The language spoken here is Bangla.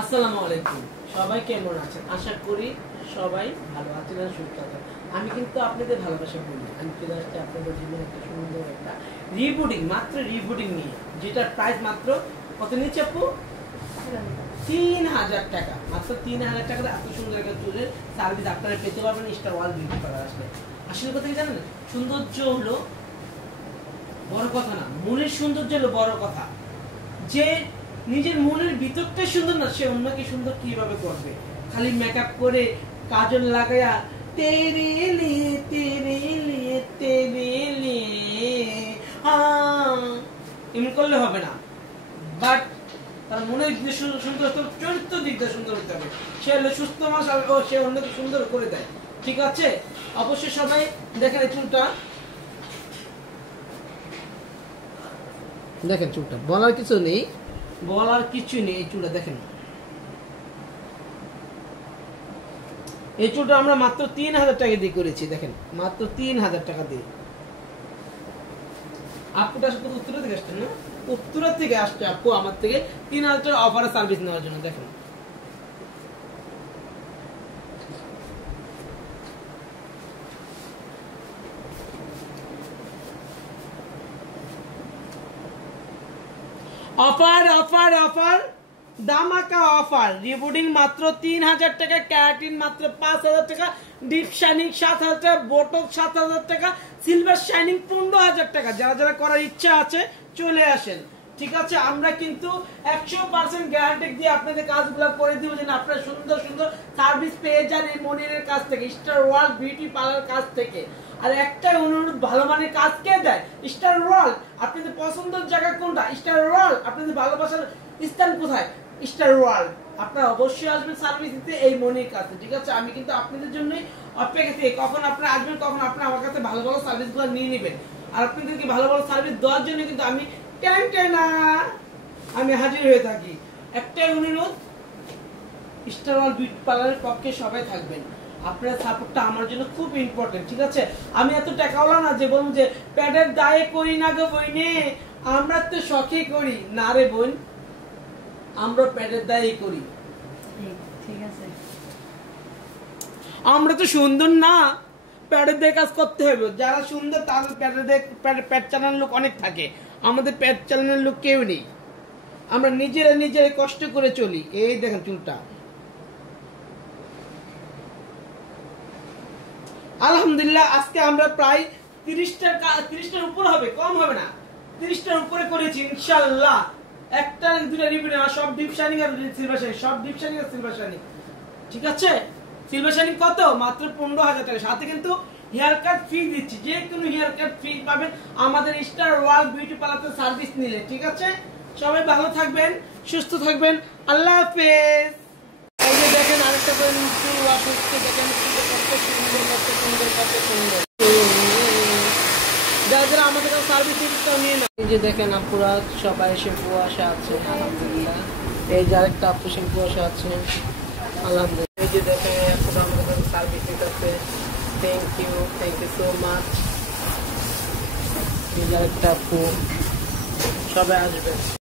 আসসালামু আলাইকুম। সবাই কেমন আছেন? আশা করি সবাই ভালো আছেন আর সুস্থ আছেন। আমি কিন্তু আপনাদের ভালোবাসা বলি, আমি চলে আসছি আপনাদের জন্য একটা সুন্দর একটা রিবুটিং, মাত্র রিবুটিং নিয়ে, যেটার প্রাইস মাত্র কত নিচ্ছে আপু? 3000 টাকা। মাত্র 3000 টাকাতে এত সুন্দর একটা চুলের সার্ভিস আপনারা পেতে পারবেন স্টার ওয়াল বিউটি পার্লার আসলে। আসলে কথা কি জানেন, সৌন্দর্য হলো বড় কথা না, মনের সৌন্দর্য হলো বড় কথা। যে নিজের মনের ভিতরটা সুন্দর না, সে অন্যকে সুন্দর কিভাবে করবে? খালি মেকআপ করে কাজল লাগায়া তেরে লিয়ে তেরে লিয়ে তেরে লিয়ে এমন করলে হবে না। বাট তার মনের দিক সুন্দর, চরিত্র দিক দিয়ে সুন্দর হতে হবে। সে হলো সুস্থ মানুষ, সে অন্যকে সুন্দর করে দেয়। ঠিক আছে, অবশ্যই সবাই দেখেন এই চুলটা, দেখেন চুলটা, বলার কিছু নেই, বলার কিছু নেই। এই চুলটা দেখেন, এই চুলটা আমরা মাত্র 3000 টাকা দিয়ে করেছি। দেখেন মাত্র 3000 টাকা দিয়ে। আপুটা শুধু উত্তরা থেকে আসছেন না? উত্তরা থেকে আসছে আপু আমার থেকে 3000 টাকা অফারে সার্ভিস নেওয়ার জন্য। দেখেন অফার অফার অফার, দামাকা অফার। রিবুটিং মাত্র 3000 টাকা, ক্যারাটিন মাত্র 5000 টাকা, ডিপ শাইনিং 7000 টাকা, বোটক্স 7000 টাকা, সিলভার শাইনিং 15000 টাকা। যারা যারা করার ইচ্ছা আছে চলে আসেন। ঠিক আছে, আমরা কিন্তু 100% গ্যারান্টি দিয়ে আপনাদের কাজগুলো করে দিব, যেন আপনারা সুন্দর সুন্দর সার্ভিস পেয়ে যান এই মনিরের কাছ থেকে, স্টার ওয়ার্ল্ড বিউটি পার্লার কাছ থেকে। আর একটা অনুরোধ, ভালো মানের কাজ কে দেয়? Star world. আপনাদের পছন্দের জায়গা কোনটা? Star world. আপনাদের ভালোবাসার স্থান কোথায়? Star world. আপনারা অবশ্যই আসবেন সার্ভিস দিতে এই মনির কাছে। ঠিক আছে, আমি কিন্তু আপনাদের জন্যই অপেক্ষা থেকে, কখন আপনারা আসবেন, কখন আপনারা আমার কাছে ভালো ভালো সার্ভিসগুলো নিয়ে নেবেন। আর আপনাদেরকে ভালো ভালো সার্ভিস দেওয়ার জন্য কিন্তু আমি আমি হাজির হয়ে থাকি। একটাই অনুরোধ, স্টার ওয়ার্ল্ড বিউটি পার্লারের পক্ষে সবাই থাকবেন। আপনার সাপোর্টটা আমার জন্য খুব ইম্পর্টেন্ট। ঠিক আছে, আমি এত টাকাওয়ালা না যে বলবো যে প্যাডের দায়ে করি না গো বইনে, আমরা তো শখে করি না রে বোন, আমরা প্যাডের দায়ে করি। ঠিক আছে, আমরা তো সুন্দর না, প্যাডের দিয়ে কাজ করতে হবে। যারা সুন্দর তাদের প্যাড চালানোর লোক অনেক থাকে, আমাদের প্যাড চালানোর লোক কেউ নেই। আমরা নিজেরা নিজেরা কষ্ট করে চলি। এই দেখেন চুলটা, আলহামদুলিল্লাহ আজকে আমরা প্রায় 30টার উপর হবে, কম হবে না, 30টার উপরে করেছি ইনশাআল্লাহ। একটা দুটা রিভিউ না, সব ডিপ শাইনিং আর সিলভার শাইনিং, সব ডিপ শাইনিং আর সিলভার শাইনিং। ঠিক আছে, সিলভার শাইনিং কত? মাত্র 15000 টাকা। সাথে কিন্তু হেয়ার কাট ফ্রি দিচ্ছি, যে কোনো হেয়ার কাট ফ্রি পাবেন আমাদের star world beauty parlour service নিলে। ঠিক আছে, সবাই ভালো থাকবেন, সুস্থ থাকবেন, আল্লাহ হাফেজ। এই যে দেখেন আরেকটা করে চুল ওয়াশ হচ্ছে, দেখেন কত সুন্দর কত সুন্দর কত সুন্দর। যারা যারা আমাদের কাছে সার্ভিস নিয়ে না, এই যে দেখেন আপুরা সবাই শ্যাম্পু ওয়াশে আছে আলহামদুলিল্লাহ। এই যে আরেকটা আপু শ্যাম্পু ওয়াশে আছে আলহামদুলিল্লাহ। এই যে দেখেন আপুরা আমাদের কাছে সার্ভিস নিতেছে, থ্যাংক ইউ সো মাচ। এই যে আরেকটা আপু, সবাই আসবেন।